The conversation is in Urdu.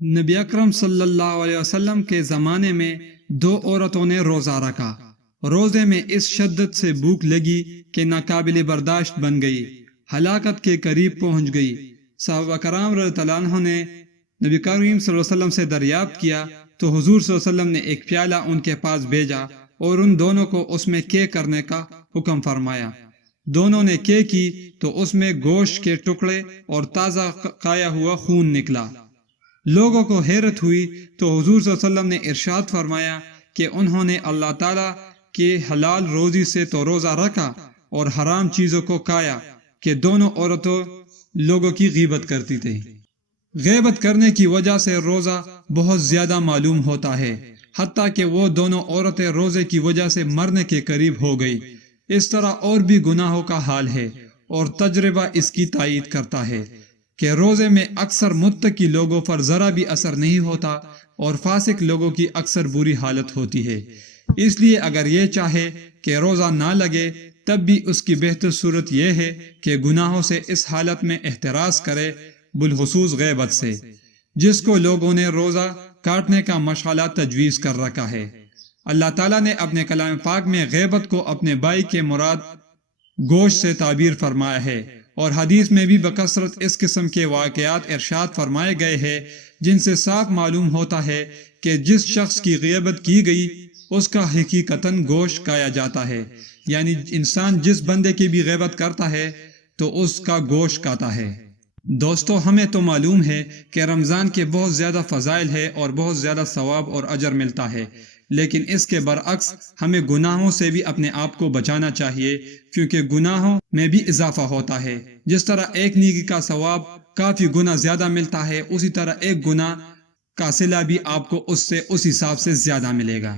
نبی اکرم صلی اللہ علیہ وسلم کے زمانے میں 2 عورتوں نے روزہ رکھا۔ روزے میں اس شدت سے بھوک لگی کہ ناقابل برداشت بن گئی، ہلاکت کے قریب پہنچ گئی۔ صحابہ کرام رضی اللہ عنہ نے نبی کریم صلی اللہ علیہ وسلم سے دریافت کیا تو حضور صلی اللہ علیہ وسلم نے ایک پیالہ ان کے پاس بھیجا اور ان دونوں کو اس میں کے کرنے کا حکم فرمایا۔ دونوں نے کے کی تو اس میں گوشت کے ٹکڑے اور تازہ قایا ہوا خون نکلا۔ لوگوں کو حیرت ہوئی تو حضور صلی اللہ علیہ وسلم نے ارشاد فرمایا کہ انہوں نے اللہ تعالیٰ کے حلال روزی سے تو روزہ رکھا اور حرام چیزوں کو کھایا، کہ دونوں عورتوں لوگوں کی غیبت کرتی تھی۔ غیبت کرنے کی وجہ سے روزہ بہت زیادہ معلوم ہوتا ہے، حتیٰ کہ وہ دونوں عورتیں روزے کی وجہ سے مرنے کے قریب ہو گئی۔ اس طرح اور بھی گناہوں کا حال ہے، اور تجربہ اس کی تائید کرتا ہے کہ روزے میں اکثر متقی لوگوں پر ذرا بھی اثر نہیں ہوتا اور فاسق لوگوں کی اکثر بری حالت ہوتی ہے۔ اس لیے اگر یہ چاہے کہ روزہ نہ لگے تب بھی اس کی بہتر صورت یہ ہے کہ گناہوں سے اس حالت میں احتراز کرے، بالخصوص غیبت سے، جس کو لوگوں نے روزہ کاٹنے کا مشغلہ تجویز کر رکھا ہے۔ اللہ تعالیٰ نے اپنے کلام پاک میں غیبت کو اپنے بھائی کے مراد گوشت سے تعبیر فرمایا ہے، اور حدیث میں بھی بکثرت اس قسم کے واقعات ارشاد فرمائے گئے ہیں جن سے صاف معلوم ہوتا ہے کہ جس شخص کی غیبت کی گئی اس کا حقیقتاً گوشت کھایا جاتا ہے، یعنی انسان جس بندے کی بھی غیبت کرتا ہے تو اس کا گوشت کھاتا ہے۔ دوستو، ہمیں تو معلوم ہے کہ رمضان کے بہت زیادہ فضائل ہے اور بہت زیادہ ثواب اور اجر ملتا ہے، لیکن اس کے برعکس ہمیں گناہوں سے بھی اپنے آپ کو بچانا چاہیے، کیونکہ گناہوں میں بھی اضافہ ہوتا ہے۔ جس طرح ایک نیکی کا ثواب کافی گنا زیادہ ملتا ہے، اسی طرح ایک گناہ کا صلہ بھی آپ کو اس حساب سے زیادہ ملے گا۔